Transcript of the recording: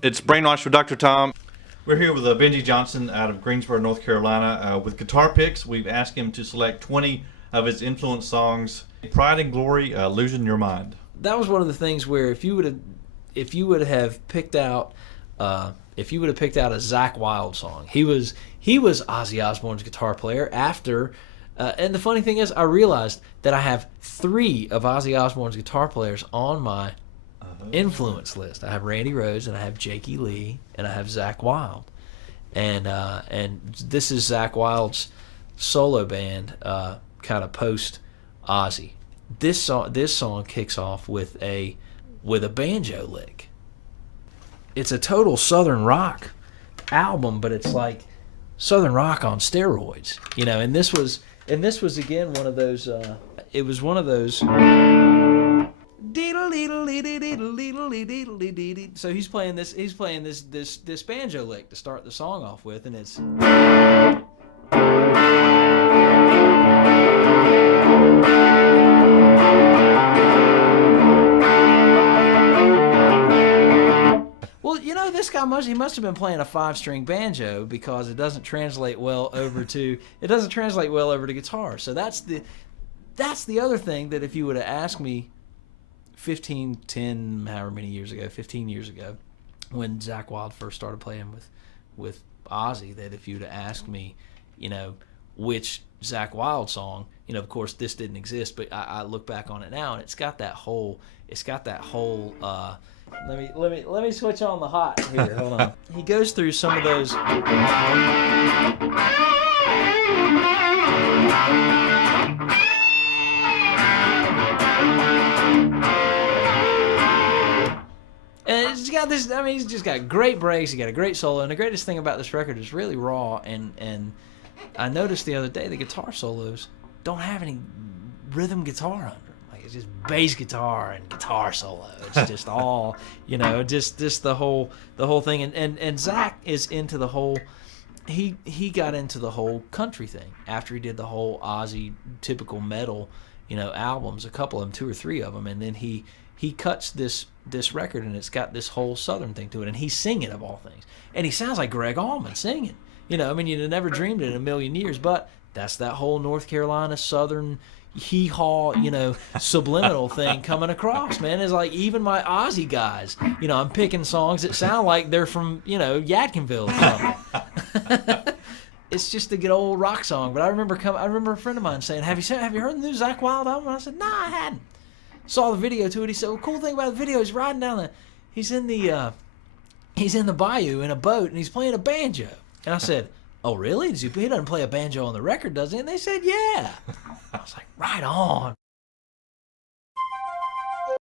It's Brainwash with Dr. Tom. We're here with Benjy Johnson out of Greensboro, North Carolina. With Guitar Picks, we've asked him to select 20 of his influence songs. Pride and Glory, Losing Your Mind. That was one of the things where if you would have picked out a Zakk Wylde song, he was Ozzy Osbourne's guitar player after. And the funny thing is, I realized that I have 3 of Ozzy Osbourne's guitar players on my influence list. I have Randy Rhoads, and I have Jakey Lee, and I have Zakk Wylde, and this is Zakk Wylde's solo band, kind of post Ozzy. This song kicks off with a banjo lick. It's a total Southern rock album, but it's like Southern rock on steroids, you know. And this was again one of those. It was one of those. So he's playing this banjo lick to start the song off with, and it's. Well, you know, this guy must have been playing a 5-string banjo, because it doesn't translate well over to guitar. So that's the other thing, that if you would have asked me 15 years ago, when Zakk Wylde first started playing with Ozzy, that if you'd have asked me, you know, which Zakk Wylde song, you know, of course this didn't exist, but I look back on it now, and it's got that whole let me switch on the hot here. Hold on. He goes through some of those. And it's got this. I mean, he's just got great breaks. He got a great solo, and the greatest thing about this record is really raw. And I noticed the other day the guitar solos don't have any rhythm guitar under them. Like, it's just bass guitar and guitar solo. It's just all, you know, just the whole thing. And Zakk is into the whole. He got into the whole country thing after he did the whole Ozzy typical metal, you know, albums. A couple of them, 2 or 3 of them, and then he cuts this record, and it's got this whole Southern thing to it, and he's singing, of all things, and he sounds like Greg Allman singing. You know, I mean, you'd have never dreamed it in a million years, but that's that whole North Carolina Southern hee-haw, you know, subliminal thing coming across, man. It's like, even my Ozzy guys, you know, I'm picking songs that sound like they're from, you know, Yadkinville or something. It's just a good old rock song. But I remember a friend of mine saying, have you heard the new Zakk Wylde album? And I said, nah, I hadn't. Saw the video to it. He said, well, cool thing about the video is riding down he's in the bayou in a boat, and he's playing a banjo. And I said, oh, really? He doesn't play a banjo on the record, does he? And they said, yeah. I was like, right on.